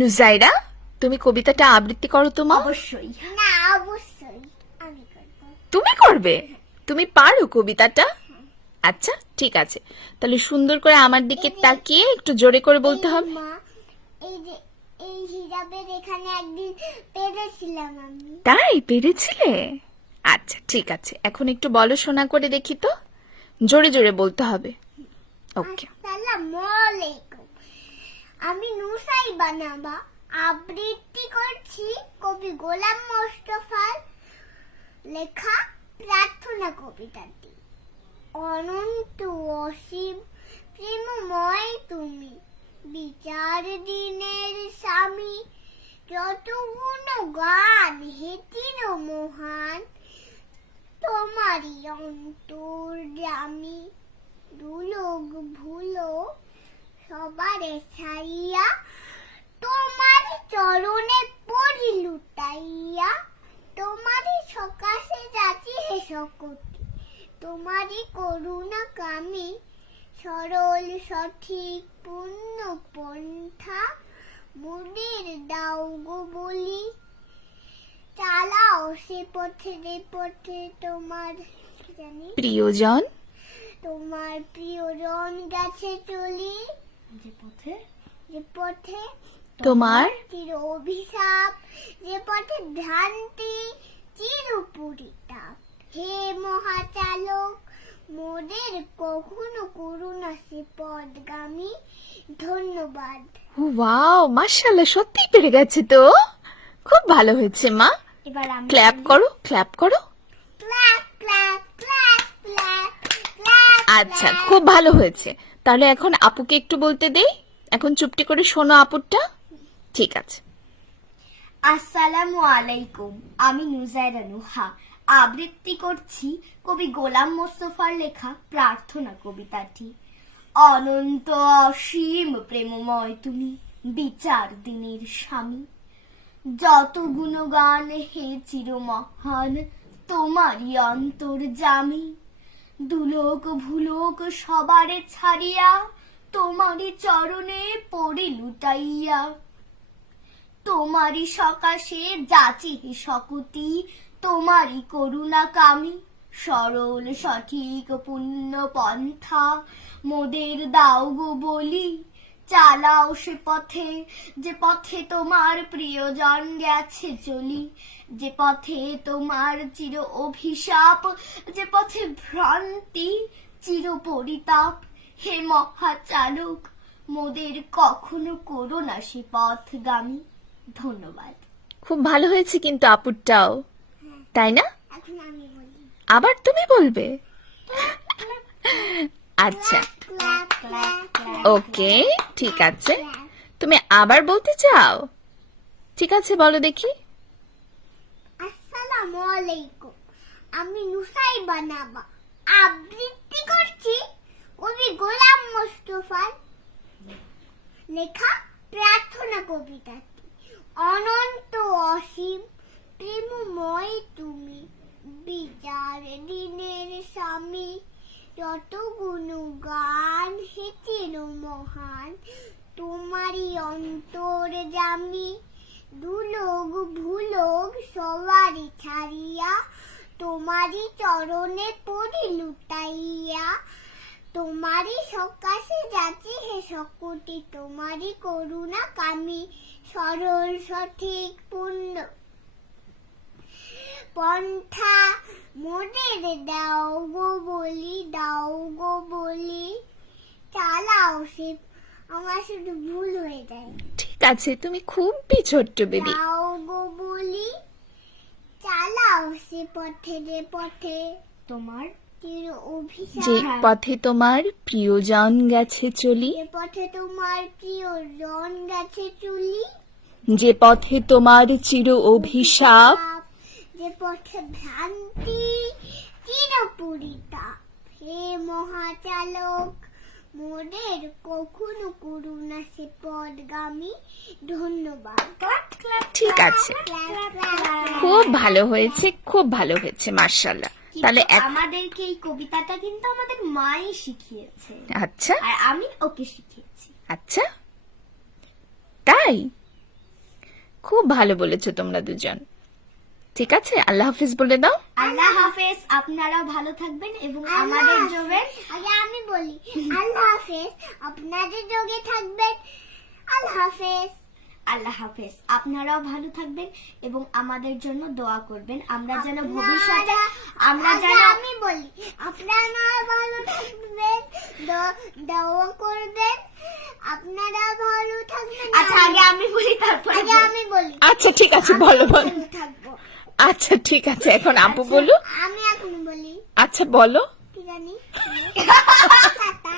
নুজাইরা, তুমি কবিতাটা আবৃত্তি করো তো মা। অবশ্যই। না, অবশ্যই আমি করব। তুমি করবে? তুমি পারো কবিতাটা? আচ্ছা ঠিক আছে, তাহলে সুন্দর করে আমার দিকে তাকিয়ে একটু জোরে করে বলতে হবে। মা, এই যে এই হিজাবের এখানে একদিন পেরেছিলাম আমি। তাই পেরেছিলে? আচ্ছা ঠিক আছে, এখন একটু বলো শোনা করে দেখি তো, জোরে জোরে বলতে হবে। ওকে। আসসালামু আলাইকুম। আমি নুসাইবা নাবা আবৃত্তি করছি কবি গোলাম মোস্তফার লেখা প্রার্থনা কবিতাটি। অনন্ত অসীম প্রেমময় তুমি, বিচার দিনের স্বামী, যত গুণগান হেতির মহান, তোমারই অন্তর্যামী। দুলোক ভুলো সবারে ছাইয়া, তোমার চরণে পড়ি লুটাইয়া, তোমারই সকাশে যাচি হে সকতি, তোমারই করুণা কামি, সরল সঠিক পূর্ণ পন্থা, মুদের দাও গো বলি, চালাও সে পথে রে পথে তোমার জানি প্রিয়জন, তোমার প্রিয়জন গেছে চলি, যে পথে যে পথে তোমার চির অভিশাপ, যে পথে ভ্রান্তি চির পরিতাপ। হে মহাচালক, মোদের কখনো করুণা সে পদগামী। ধন্যবাদ। ওয়াও, মাশাআল্লাহ, সত্যি পেরে গেছে তো, খুব ভালো হয়েছে মা। এবার আমি ক্ল্যাপ করো, ক্ল্যাপ করো। Clap clap clap clap clap. আচ্ছা, খুব ভালো হয়েছে। তাহলে এখন আপুকে একটু বলতে দেই, এখন চুপটি করে শোনো আপুরটা। ঠিক আছে। আসসালামু আলাইকুম। আমি নুজাইরা নুহা আবৃত্তি করছি কবি গোলাম মোস্তফার লেখা প্রার্থনা কবিতাটি। অনন্ত অসীম প্রেমময় তুমি, বিচার দিনের স্বামী, যত গুণগান হে চির মহান, তোমারই অন্তর্যামী। দুলোক ভুলোক সবারে ছাড়িয়া, তোমারই চরণে পড়ি লুটাইয়া, তোমারই সকাশে যাচি হে সকতি, তোমারই করুণা কামি, সরল সঠিক পুণ্য পন্থা, মোদের দাও গো বলি, চালাও সে পথে, যে পথে তোমার প্রিয়জন গেছে চলি, যে পথে তোমার চির অভিশাপ, যে পথে ভ্রান্তি চির পরিতাপ। হে মহাচালক, মোদের কখনো করো না সে পথগামী। ধন্যবাদ। খুব ভালো হয়েছে কিন্তু আপুরটাও, তাই না? এখন আমি বলি। আবার তুমি বলবে? আচ্ছা ক্ল্যাপ ক্ল্যাপ ক্ল্যাপ ওকে, ঠিক আছে। তুমি আবার বলতে চাও? ঠিক আছে, বলো দেখি। আসসালামু আলাইকুম। আমি নুসাইবা নাবা আবৃত্তি করছি কবি গোলাম মোস্তফার লেখা প্রার্থনা কবিতাটি। অনন্ত অসীম প্রেমময় তুমি, বিচার দিনের স্বামী, যত গুণগান হেতির মহান, তোমারই অন্তর্যামী। দুলোক ভুলোক সবারই ছাড়িয়া, তোমারই চরণে পড়ি লুটাইয়া, তোমারই সকাশে যাচি হে সকতি, তোমারই করুণা কামি, সরল সঠিক পূর্ণ পন্থা, মোদের দাও গো বলি, দাও গো বলি, চালাও সে। আমার শুধু ভুল হয়ে যায়। ঠিক আছে, তুমি খুবই ছোট্ট বেবি। দাও গো বলি, চালাও সে পথে যে পথে তোমার চির যে অভিশাপ, পথে তোমার প্রিয়জন গেছে চলি, যে পথে তোমার প্রিয়জন গেছে চলি, যে পথে তোমার চির অভিশাপ, যে পথে ভ্রান্তি চির পরিতাপ। হে মহাচালক, মোদের কখনো করুণা সে পদগামী। ধন্যবাদ। ঠিক আছে, ক্ল্যাপ, ক্ল্যাপ। খুব ভালো হয়েছে, খুব ভালো হয়েছে, মাশাআল্লাহ। তাহলে আমাদেরকে এই কবিতাটা কিন্তু আমাদের মাই শিখিয়েছে, আচ্ছা আর আমি ওকে শিখিয়েছি। আচ্ছা, তাই খুব ভালো বলেছো তোমরা দুজন। ঠিক আছে, আল্লাহ হাফিজ বলে দাও। আল্লাহ হাফেজ, আপনারাও ভালো থাকবেন এবং আল্লাহ আমাদের হাফেজ। জন্য আগে আমি বলি আল্লাহ হাফেজ, আপনাদের যোগে থাকবেন। আল্লাহ হাফেজ। আল্লাহ হাফেজ, আপনারাও ভালো থাকবেন এবং আমাদের জন্য দোয়া করবেন। আমরা যেন ভবিষ্যতে আমরা আগে যেন আমি বলি আপনারা ভালো থাকবেন, দোয়া করবেন। আপনারা ভালো থাকবেন। আচ্ছা আগে আমি বলি তারপরে আগে আমি বলি আচ্ছা ঠিক আছে, বলো বলো। ভালো থাকবো। আচ্ছা ঠিক আছে, এখন আপু বলো। আমি এখন বলি আচ্ছা বলো। কি জানি টাটা।